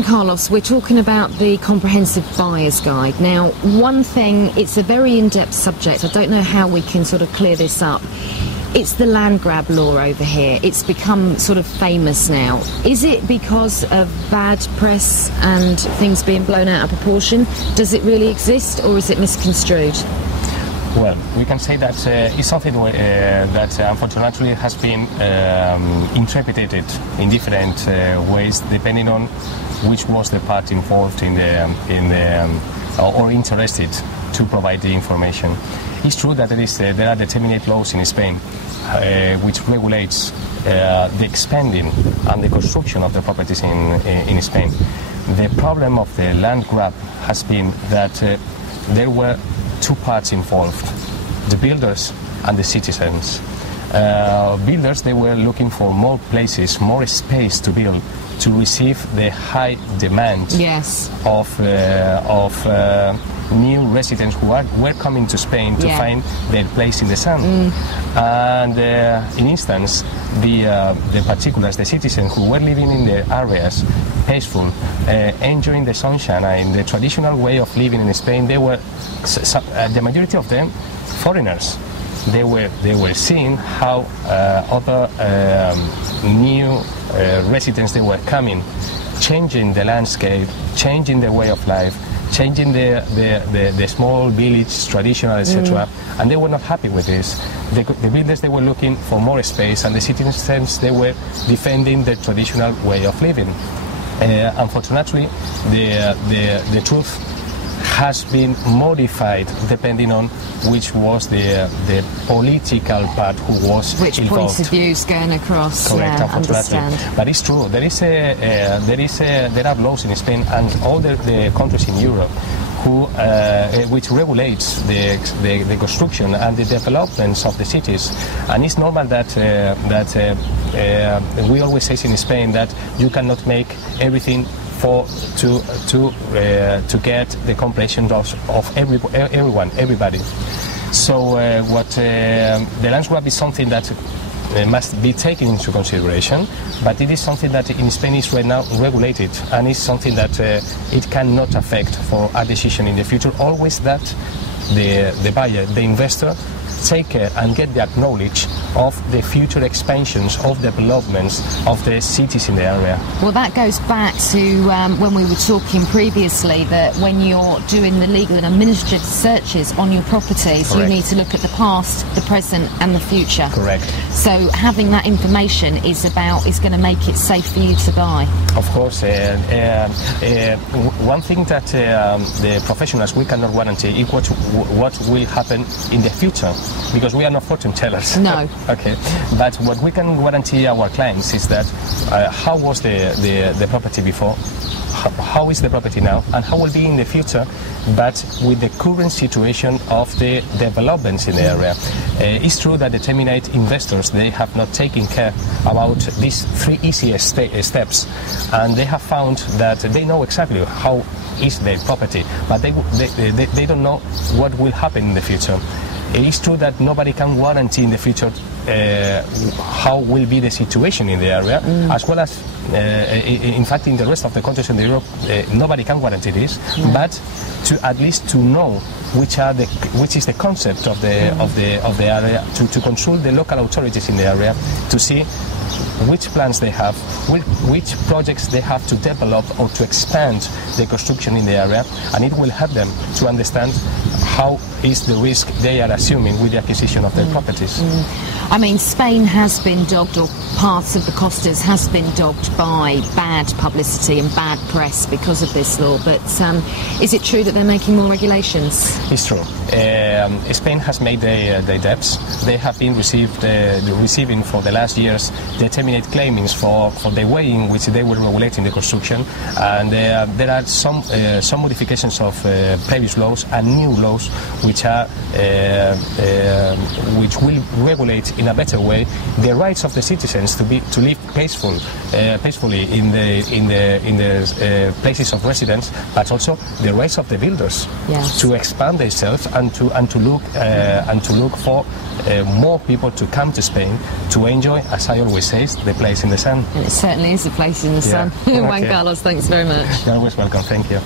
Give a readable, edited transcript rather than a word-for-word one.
Juan Carlos, we're talking about the Comprehensive Buyer's Guide. Now, one thing, it's a very in-depth subject. I don't know how we can sort of clear this up. It's the land grab law over here. It's become sort of famous now. Is it because of bad press and things being blown out of proportion? Does it really exist, or is it misconstrued? Well, we can say that it's something that unfortunately has been interpreted in different ways depending on which was the part involved or interested to provide the information. It's true that there are determinate laws in Spain which regulates the expanding and the construction of the properties in Spain. The problem of the land grab has been that there were two parts involved, the builders and the citizens. Builders, they were looking for more places, more space to build, to receive the high demand yes. of new residents who were coming to Spain to find their place in the sun. And in instance, the particulars, the citizens who were living in the areas, peaceful, enjoying the sunshine and the traditional way of living in Spain, they were, the majority of them, foreigners. They were seeing how other new residents, they were coming, changing the landscape, changing the way of life, changing the small village traditional, etc. And they were not happy with this. The builders, they were looking for more space, and the citizens, they were defending the traditional way of living. Unfortunately, the truth has been modified depending on which was the political part who was which involved. Points of views going across. Correct, unfortunately. Understand. But it's true. There are laws in Spain and all the countries in Europe which regulates the construction and the developments of the cities. And it's normal that we always say in Spain that you cannot make everything to get the completion of everybody. So the land grab is something that must be taken into consideration, but it is something that in Spain is right now regulated, and is something that it cannot affect for a decision in the future. Always that the buyer, the investor, take care and get the acknowledge of the future expansions of developments of the cities in the area. Well, that goes back to when we were talking previously that when you're doing the legal and administrative searches on your properties, Correct. You need to look at the past, the present and the future. Correct. So having that information is going to make it safe for you to buy. Of course. One thing that the professionals, we cannot guarantee is what will happen in the future, because we are not fortune tellers. No. Okay. But what we can guarantee our clients is that how was the property before, how is the property now, and how will be in the future, but with the current situation of the developments in the area. It's true that determinate investors, they have not taken care about these three easiest steps, and they have found that they know exactly how is their property, but they don't know what will happen in the future. It is true that nobody can guarantee in the future how will be the situation in the area, as well as, in fact, in the rest of the countries in Europe, nobody can guarantee this. But at least to know which is the concept of the area, to control the local authorities in the area, to see which plans they have, which projects they have to develop or to expand the construction in the area, and it will help them to understand how is the risk they are assuming with the acquisition of their properties. I mean, Spain has been dogged, or parts of the costas has been dogged by bad publicity and bad press because of this law, but is it true that they're making more regulations? It's true. Spain has made their debts. They have been receiving for the last years determinate claimings for the way in which they were regulating the construction, and there are some modifications of previous laws and new laws which will regulate in a better way the rights of the citizens to live peacefully in the places of residence, but also the rights of the builders to expand themselves and to look for more people to come to Spain to enjoy, as I always say, the place in the sun. And it certainly is a place in the sun. Juan Okay. Carlos, thanks very much. You're always welcome. Thank you.